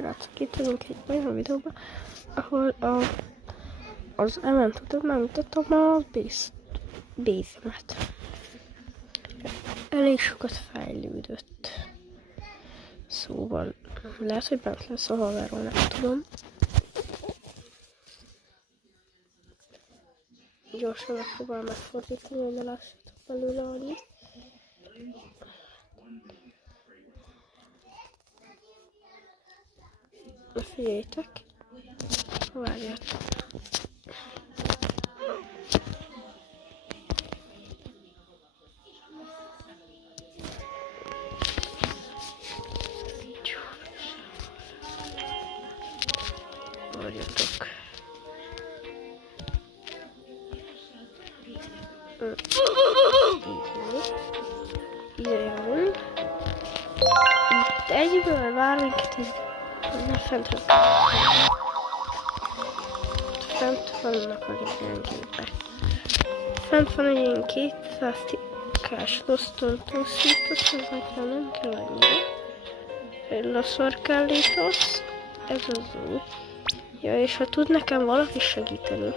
Srácok, itt vagyunk egy olyan videóban, ahol az ellentudat megmutatom a base-emet. Elég sokat fejlődött. Szóval lehet, hogy bent lesz a haveron, nem tudom. Gyorsan megpróbálom megfordítani, hogy ne lássatok belőle annyit. Figyeljétek, várjátok. Várjatok. Ide jön. Itt egyből vár minket egy... Fent vannak a ilyen gépek. Fent van egy ilyen 200 tikkás Loston toszítos, vagy nem kell annyira. Egy Losorkellitos, ez az új. Ja, és ha tud nekem valaki segíteni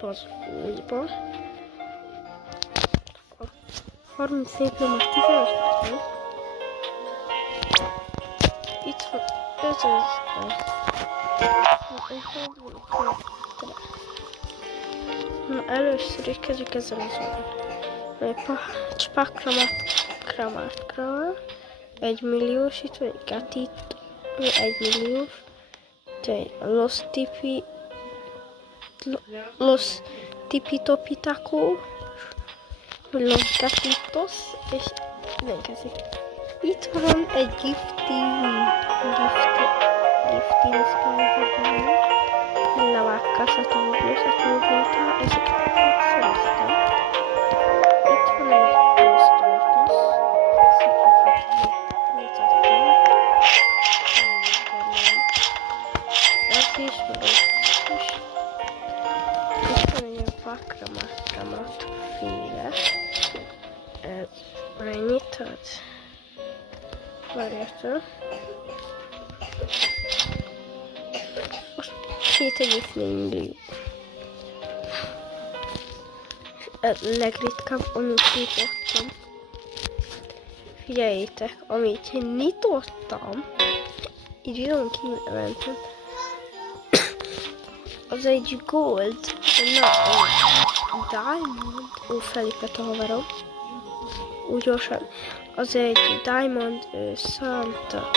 az újba. 34 már 15 van. Itt van, ez az. Na, először is kezdjük ezzel az oldal. Kramát. 1 milliós, itt van egy Gatit, 1 milliós. Los Tipitopitaco, Los Gatitos, és megkezdik. Itt van egy Gifting Spider-Man, la vacca Saturno, ezeket szereztem. Itt van egy Los Tortoise, ez is van. Itt van egy ilyen Vakramat féle. Ez mennyit ad? Várjátok. Most 2,4 millió. A legritkább, amit nyitottam. Figyeljétek, amit én nyitottam, így videón kívül mentem, az egy gold, diamond, felépett a haverom, úgy gyorsan, az egy diamond Santa